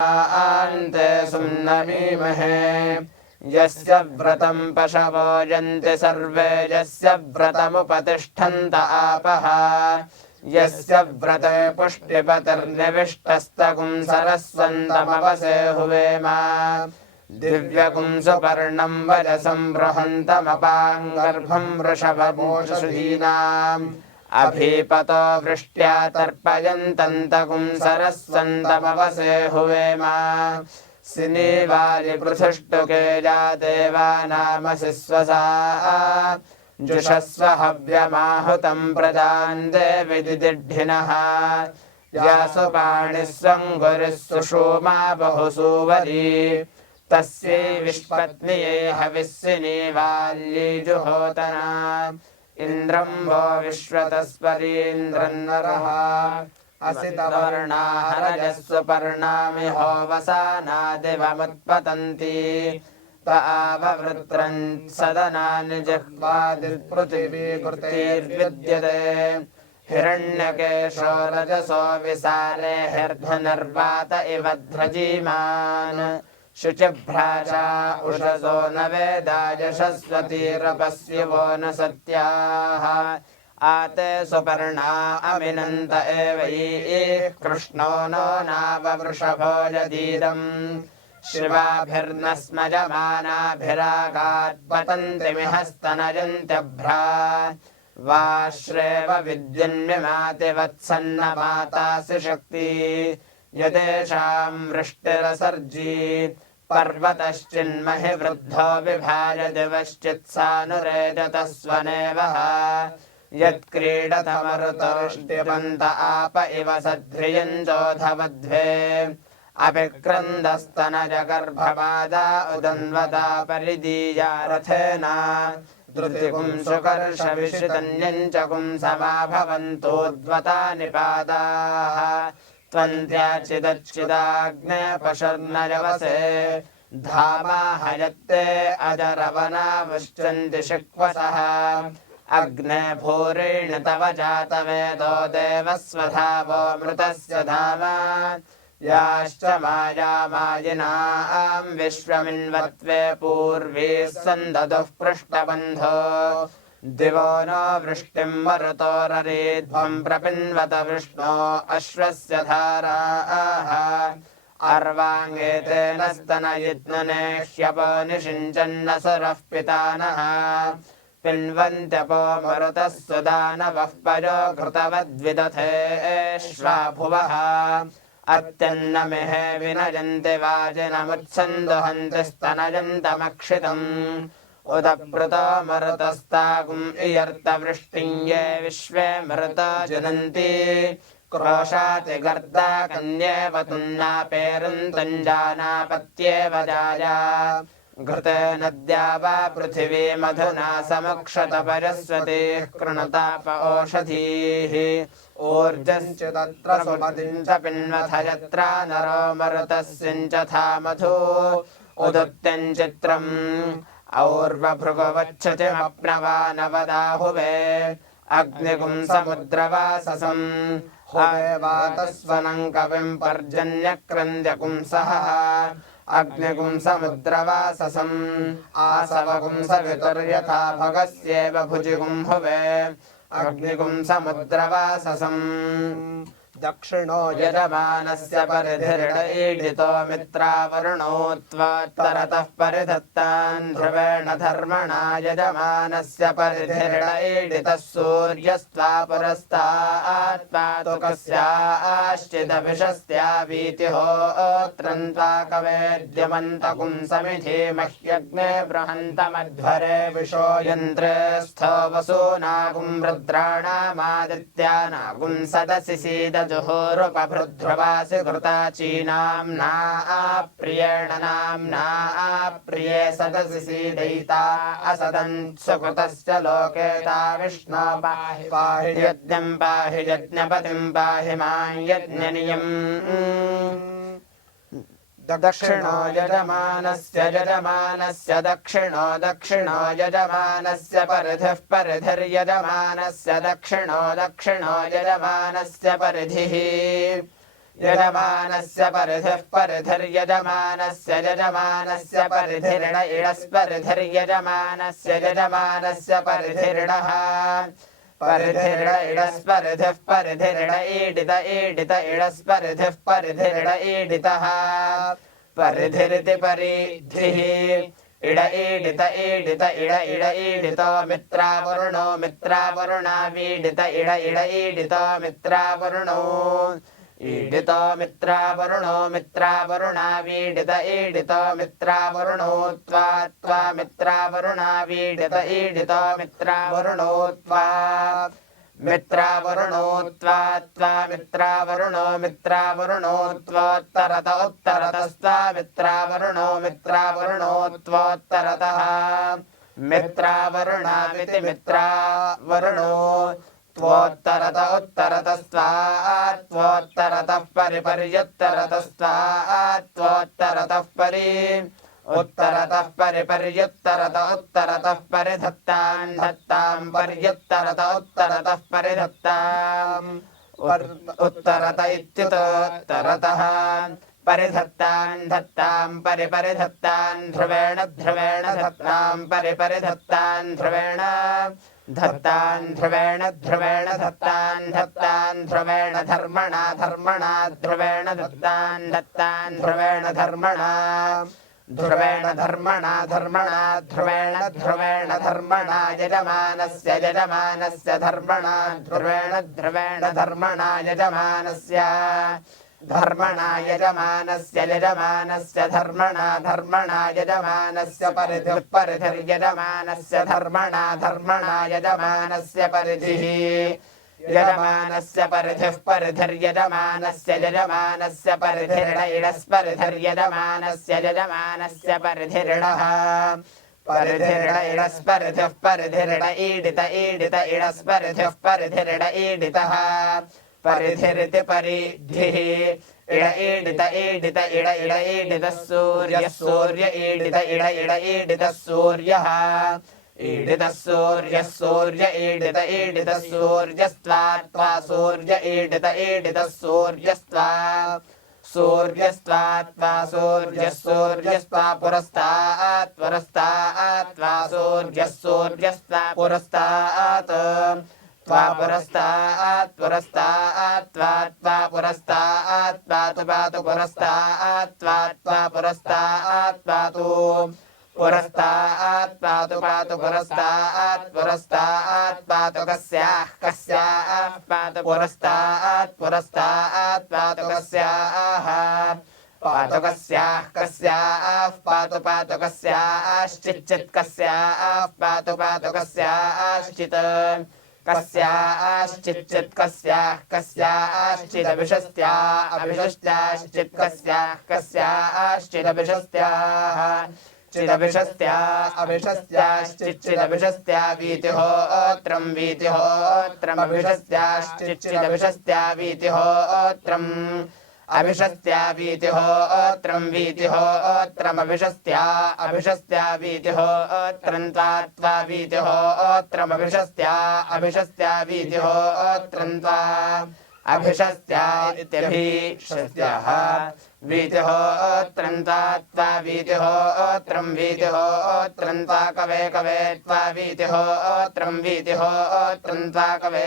अन्ते सुम्नमीमहे यस्य व्रतं पशवो यन्ति सर्वे यस्य व्रतमुपतिष्ठन्त आपः यस्य व्रते पुष्टिपतिर्निविष्टस्तकुं सरस्वन्तमवसे हुवेम दिव्यकुं सुपर्णं वजसं बृहन्तमपाङ्गर्भं वृषभमोषधीनाम् अभीपतो वृष्ट्या तर्पयन्तन्तकुं सरस्वन्तमवसे हुवेम सिनीवारि पृथुष्टुके या देवानामसि स्वसा जुषस्व हव्यमाहुतं प्रजान् देवि दिदिढ्ढिनः यासु पाणिः स्वङ्गुरिः सुषूमा बहुसूवरी तस्यै विश्वत्न्यै हविस्सिनीवाल्यै जुहोतना इन्द्रं वो विश्वतस्परीन्द्रन्नरः असितवर्णाः रजस्सुपर्णामिहो वसानादिवमुत्पतन्ति त आववृत्रं सदनानि जिह्वादिपृथिवी कृतिर्विद्यते हिरण्यकेशो रजसो विसारे हर्धनर्वात इव ध्वजीमान् शुचिभ्राजा उषसो न वेदा यशस्वतीरपस्यवो न सत्याः आते सुपर्णा अमिनन्त एवैः कृष्णो नो नाववृषभो यदीदम् शिवाभिर्न स्मजमानाभिरागात् पतन्तिमिहस्तनयन्त्यभ्रा वाश्रेव विद्युन्मिमातिवत्सन्न मातासि शक्ति यदेषां वृष्टिरसर्जी पर्वतश्चिन्महि वृद्धो विभाय दिवश्चित्सानुरेजतस्वनेवः यत्क्रीडतमरुतवृष्ट्यपन्त आप इव सध्रियञ्जोधवध्वे अभिक्रन्दस्तनजगर्भवादा उदन्वदा परिदीया रथेन धृतिकुं सुकर्षविश्रितन्यञ्चकुं समाभवन्तोद्वता निपादाः त्वन्त्याचिदच्चिदाग्ने पशर्नजवसे धामाहयत्ते अजरवनावश्चन्ति शिक्वसः अग्ने भूरेण तव जातवेदो देवस्वधावो मृतस्य धाम याश्च मायामायिनां विश्वमिन्वत्वे पूर्वीः सन्ददुः पृष्ठबन्धो दिवो नो वृष्टिं मरुतोररीध्वं प्रपिन्वत विष्णो अश्वस्य धाराः अर्वाङ्गेतेन स्तनयित्नुने ह्यपो निषिञ्चन्न सुरः पितानः पिन्वन्त्यपो मरुतः सुदानवः पयो कृतवद्विदथेष्वा भुवः अत्यन्नमिहे विनयन्ति वाजिनमुत्सन्दुहन्ति स्तनयन्तमक्षितम् उदप्रुतो मरुतस्ताकुम् इयर्तवृष्टिं ये विश्वे मरुतो जनन्ति क्रोशाति गर्दा कन्येव तुन्नापेरुन्तञ्जानापत्येव जाया घृते नद्या वा पृथिवी मधुना समुक्षत परस्वतीः कृणुताप ओषधीः ऊर्जश्च तत्र सुमतिं च पिन्वथ यत्र नरो मरुतस्यञ्चथा मधु उदुत्यं चित्रम् और्वभृगवच्छतिमप्नवानवदाहुवे अग्निगुं समुद्रवाससं हुवे वातस्वनं कविं पर्जन्यक्रन्द्यकुंसः अग्निगुं समुद्रवाससम् आसवगुं सवितुर्यथा भगस्येव भुजिगुं हुवे अग्निगुं समुद्रवाससम् दक्षिणो यजमानस्य परिधिर्णईडितो मित्रावरुणो त्वत्तरतः परिधत्तान् ध्रुवेण धर्मणा यजमानस्य परिधिर्णईडितः सूर्यस्त्वा पुरस्तात् पातु कस्याश्चिदभिषस्त्यावीतिहोत्रं त्वा कवेद्यमन्तकुं समिधे मह्यग्ने बृहन्तमध्वरे विशो यन्त्रे स्थो वसूनागुं रुद्राणामादित्यानागुं सदसि सीद जुहोरुपभृद्ध्रुवासि घृताचीनाम्ना प्रियेण नाम्ना प्रिये सदसि सीदयिता असदन् सुकृतस्य लोके ता विष्णो पाहि पाहि यज्ञं पाहि यज्ञपतिं पाहि मां यज्ञनियम् दक्षिणो यजमानस्य दक्षिणो यजमानस्य परिधिः परिधिर्यजमानस्य दक्षिणो यजमानस्य परिधिः यजमानस्य परिधिः परिधिर्यजमानस्य यजमानस्य परिधिर्ण इडस्परिधिर्यजमानस्य यजमानस्य परिधिर्णः परिधिर्ण इडस्परिधिः परिधिर्ण ईडित ईडित इडस्परिधिः परिधिर्ण ईडितः परिधिरिति परिधिः इड ईडित ईडित इड इड ईडितो मित्रावरुणो मित्रावरुणावीडित इड इड ईडितो मित्रावरुणो ईडितो मित्रावरुणो मित्रावरुणावीडित ईडितो मित्रावरुणो त्वा मित्रावरुणावीडित ईडितो मित्रावरुणो त्वा मित्रावरुणो त्वा मित्रावरुणो मित्रावरुणो त्वोत्तरत उत्तरतस्त्वा मित्रावरुणो मित्रावरुणो त्वोत्तरतः मित्रावरुणाविति मित्रावरुणो त्वोत्तरत उत्तरतस्त्वा त्वोत्तरतः परिपर्युत्तरतस्त्वा त्वोत्तरतः परि उत्तरतः परिपर्युत्तरत उत्तरतः परिधत्तान् धत्तां पर्युत्तरत उत्तरतः परिधत्ताम् उत्तरत इत्युत्तरतः परिधत्तान् धत्तां परिपरिधत्तान् ध्रुवेण ध्रुवेण धत्तां परिपरिधत्तान् ध्रुवेण धत्तान् ध्रुवेण ध्रुवेण धत्तान् धत्तान् ध्रुवेण धर्मणा धर्मणा ध्रुवेण धत्तान् धत्तान् ध्रुवेण धर्मणा ध्रुवेण धर्मणा धर्मणा ध्रुवेण ध्रुवेण धर्मणा यजमानस्य यजमानस्य धर्मणा ध्रुवेण ध्रुवेण धर्मणा यजमानस्य धर्मणा यजमानस्य यजमानस्य धर्मणा धर्मणा यजमानस्य परिधिः परिधिर्यजमानस्य धर्मणा धर्मणा यजमानस्य परिधिः यजमानस्य परिधिः परिधिर्यजमानस्य यजमानस्य परिधिर्ण इडस्परिधिर्यजमानस्य यजमानस्य परिधिर्णः परिधिर्ण इडस्परिधिः परिधिर्ण ईडित ईडित इडस्परिधिः परिधिर्ण ईडितः परिधिरिति परिधिः इड ईडित ईडित इड इड ईडितः सूर्यः सूर्य ईडित इड इड ईडितः सूर्यः ईडितः सूर्यः सूर्य ईडित ईडितः सूर्यस्त्वा त्वा सूर्य ईडित ईडितः सूर्यस्त्वा सूर्यस्त्वा त्वा सूर्यः सूर्यस्त्वा पुरस्तात् पुरस्तात् त्वा सूर्यः सूर्यस्त्वा पुरस्तात् त्वा पुरस्तात् पुरस्तात् त्वा पुरस्तात् पातु पातु पुरस्तात् त्वा पुरस्तात् पातु पुरस्तात् पातु पातु पुरस्तात् पुरस्तात् पातु कस्याः पातु पुरस्तात् पुरस्तात् पातु कस्याः पातु कस्याः पातु पातु कस्याश्चिच्चित् कस्याः पातु पातु कस्याश्चित् कस्याश्चिच्चित् कस्याश्चिदभिषस्त्या अभिषस्त्याश्चित् कस्याश्चिदभिषस्त्याः चिदभिषस्त्या अभिषस्त्याश्चिच्चिदभिषस्त्या वीतिहोत्रं वीतिहोत्रमभिषस्त्याश्चिच्चिदभिषस्त्या वीतिहोत्रम् अभिषस्त्या वीतिहोत्रं वीतिहोत्रमभिषस्त्या अभिषस्त्या वीतिहोत्रं त्वा वीतिहोत्रमभिषस्त्या अभिषस्त्या वीतिहोत्रं त्वा अभिषस्त्या इत्यभिषस्त्याः वीतिहोत्रं त्वा वीतिहोत्रं वीतिहोत्रं त्वा कवे कवे त्वा वीतिहोत्रं वीतिहोत्रं त्वा कवे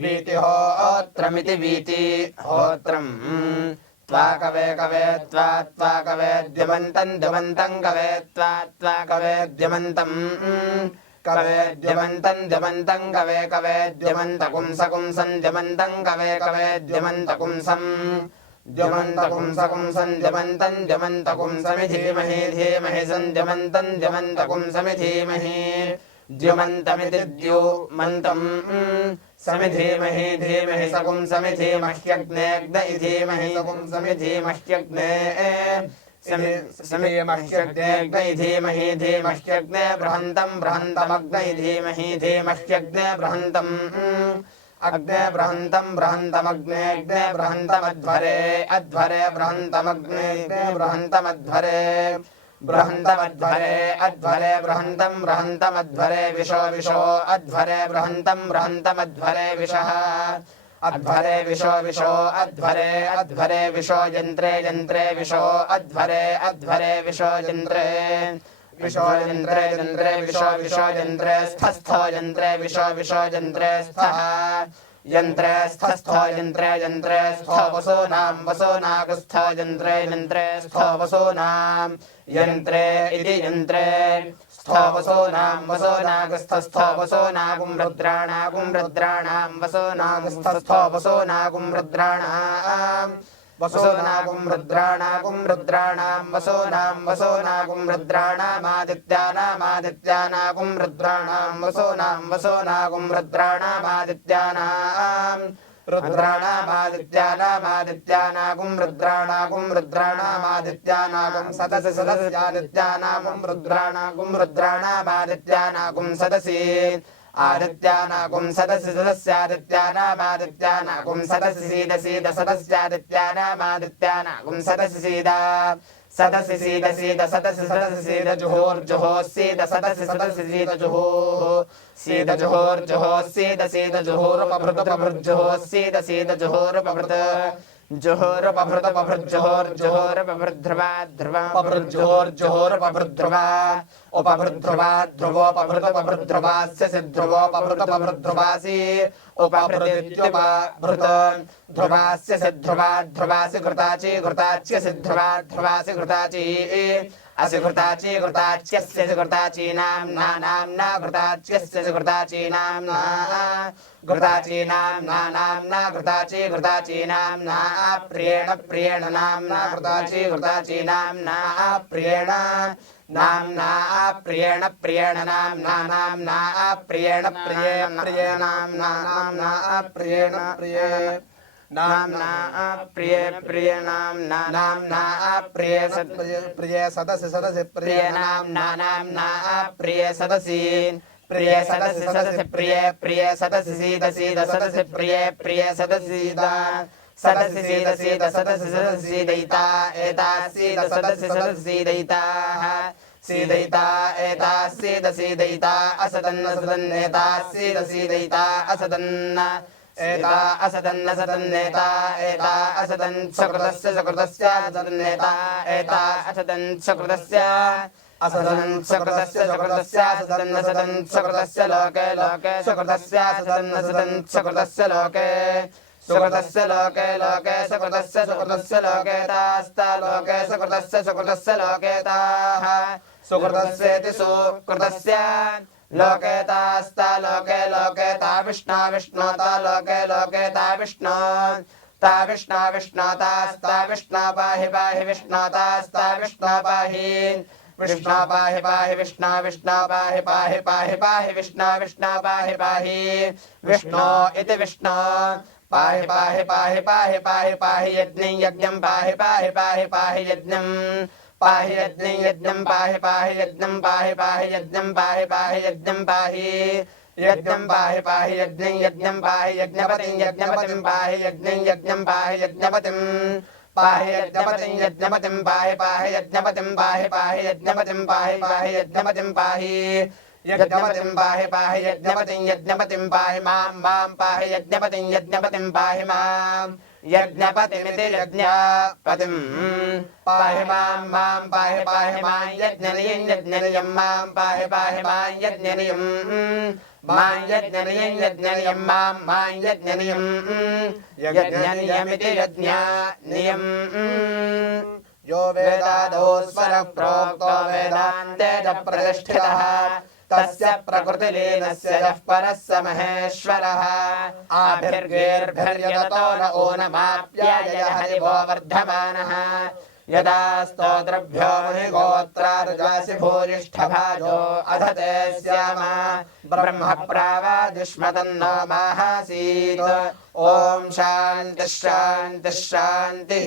वीतिहोत्रमिति वीतिहोत्रं त्वा कवे कवे त्वा कवे द्यमन्तं द्यमन्तं कवे त्वा कवे द्यमन्तं कवे द्यमन्तं द्यमन्तं कवे कवे द्यमन्तकुंसकुंसं द्यमन्तं कवे कवे द्यमन्तकुंसं द्यमन्तकुंसकुंसं द्यमन्तं द्यमन्तकुंसमि धीमहि धीमहि सन्द्यमन्तं द्यमन्तकुंसमि धीमहि द्युमन्तमिति द्युमन्तं समि धीमहि धीमहि सकुंसमि धीमह्यग्नेऽग्न धीमहि सकुंसमि धीमह्यग्ने समीमह्यग्नेऽग्न धीमहि धीमह्यग्ने बृहन्तं बृहन्तमग्न धीमहि धीमह्यग्ने बृहन्तम् अग्ने बृहन्तं बृहन्तमग्नेऽग्ने बृहन्तमध्वरे अध्वरे बृहन्तमग्ने बृहन्तमध्वरे बृहन्तमध्वरे अध्वरे बृहन्तं बृहन्तमध्वरे विशो विशो अध्वरे बृहन्तं बृहन्तमध्वरे विशः अध्वरे विशो विशो अध्वरे अध्वरे विशो यन्त्रे यन्त्रे विशो अध्वरे अध्वरे विशो यन्त्रे विशो यन्त्रे यन्त्रे विशो विशो यन्त्रे स्थस्थो यन्त्रे विशो विशो यन्त्रे स्थः यन्त्रे स्थस्थो यन्त्रे यन्त्रे स्थो वसूनां वसूनागस्थो यन्त्रे यन्त्रे स्थो वसूनां यन्त्रे इति यन्त्रे स्थो वसूनां वसूनागस्थस्थो वसूनागुं रुद्राणागुं रुद्राणां वसूनागस्थस्थो वसूनागुं रुद्राणां वसूनागुं रुद्राणागुं रुद्राणां वसूनां वसूनागुं रुद्राणामादित्यानामादित्यानागुं रुद्राणां वसूनां वसूनागुं रुद्राणामादित्यानां रुद्राणामादित्यानामादित्यानागुं रुद्राणागुं रुद्राणामादित्यानागुं सदसि सदस्यादित्यानागुं रुद्राणागुं रुद्राणामादित्यानागुं सदसि आदित्यानागुं सदसि सदस्यादित्यानामादित्यानागुं सदसि सीद सीद सदस्यादित्यानामादित्यानागुं सदसि सीद सदसि सीद सीद सदसि सदसि सीद जुहोर्जुहोः सीद सदसि सदसि सीद जुहोः सीद जुहोर्जुहोः सीद सीद जुहोरुपभृतुपभृज्जुहोः सीद सीद जुहोरुपभृत् जुहोरुपभृतपभृज्जुहोर्जुहोरुपभृद्ध्रुवा ध्रुवा पभृज्जुहोर्जुहोरुपभृद्ध्रुवा उपभृद्ध्रुवा ध्रुवोपभृतपभृद्ध्रुवास्य सिद्ध्रुवोपभृतपभृद्ध्रुवासि उपभृदित्युपभृत् ध्रुवास्य सिद्ध्रुवा ध्रुवासि घृताचि घृताच्य सिद्ध्रुवा ध्रुवासि घृताचि असि घृताचि घृताच्यस्य घृताचीनां नाम्ना घृताच्यस्य घृताचीनां ना घृताचीनां नाम्ना घृताचि घृताचीनां ना प्रियेण प्रियेण नाम्ना घृताचि घृताचीनां ना प्रियेण नाम्ना प्रियेण प्रियेण नाम्ना प्रियेण प्रियेण नाम्ना प्रियेण प्रिये नाम्ना प्रिय प्रिय नाम्ना प्रिय प्रिय सदसि सदसि प्रिय नाम्ना प्रिय सदसि प्रिय सदसि सदसि प्रिय प्रिय सदसि सीद सीद सदसि प्रिय प्रिय सदसि सीद सदसि सीद सीद सदसि सदसि सीदयिता एता सीद सदसि सदसि सीदयिताः सीदयिता एता सीद सीदयिता असदन्न सदन्नेता सीद सीदयिता असदन्न एता असदन्न सदन्नेता एता असदन् सकृतस्य सकृतस्य असदन्नेता एता असदन् सकृतस्य असदन् सकृतस्य सकृतस्य असदन्न सदन् सकृतस्य लोके लोके सकृतस्य असदन्न सदन् सकृतस्य लोके सुकृतस्य लोके लोके सकृतस्य सुकृतस्य लोके तास्ता लोके सकृतस्य सुकृतस्य लोके ताः सुकृतस्येति सुकृतस्य लोके तास्ता लोके लोके ता विष्णो विष्णो ता लोके लोके ता विष्णो विष्णो तास्ता विष्णो पाहि पाहि विष्णो तास्ता विष्णो पाहि विष्णो पाहि पाहि विष्णो विष्णो पाहि पाहि पाहि पाहि विष्णो विष्णो पाहि पाहि विष्णो इति विष्णो पाहि पाहि पाहि पाहि पाहि पाहि यज्ञं यज्ञं पाहि पाहि पाहि पाहि यज्ञं पाहि यज्ञं यज्ञं पाहि पाहि यज्ञं पाहि पाहि यज्ञं पाहि पाहि यज्ञं पाहि यज्ञं पाहि पाहि यज्ञं यज्ञं पाहि यज्ञपतिं यज्ञपतिं पाहि यज्ञं यज्ञं पाहि यज्ञपतिं पाहि यज्ञपतिं यज्ञपतिं पाहि पाहि यज्ञपतिं पाहि पाहि यज्ञपतिं पाहि पाहि यज्ञपतिं पाहि यज्ञपतिं पाहि पाहि यज्ञपतिं यज्ञपतिं पाहि मां पाहि यज्ञपतिं यज्ञपतिं पाहि मां यज्ञपतिमिति यज्ञपतिं पाहि मां पाहि पाहि मां यज्ञनियं यज्ञनियं मां पाहि पाहि मां यज्ञनियं मां यज्ञनियं यज्ञनियं मां यज्ञनियं यज्ञनियमिति यज्ञनियं यो वेदादौ स्वरः प्रोक्तो वेदान्ते च प्रतिष्ठितः तस्य प्रकृतिलीनस्य यः परः स महेश्वरः आभिर्गेर्भिर्यतो न ऊनमाप्याययः दिवो वर्धमानः यदा स्तोत्रभ्यो महिगोत्रार्जासि भूरिष्ठभाजो अधते स्याम ब्रह्म प्रावादिष्मतन्नो माहासीत् ॐ शान्तिः शान्तिः शान्तिः।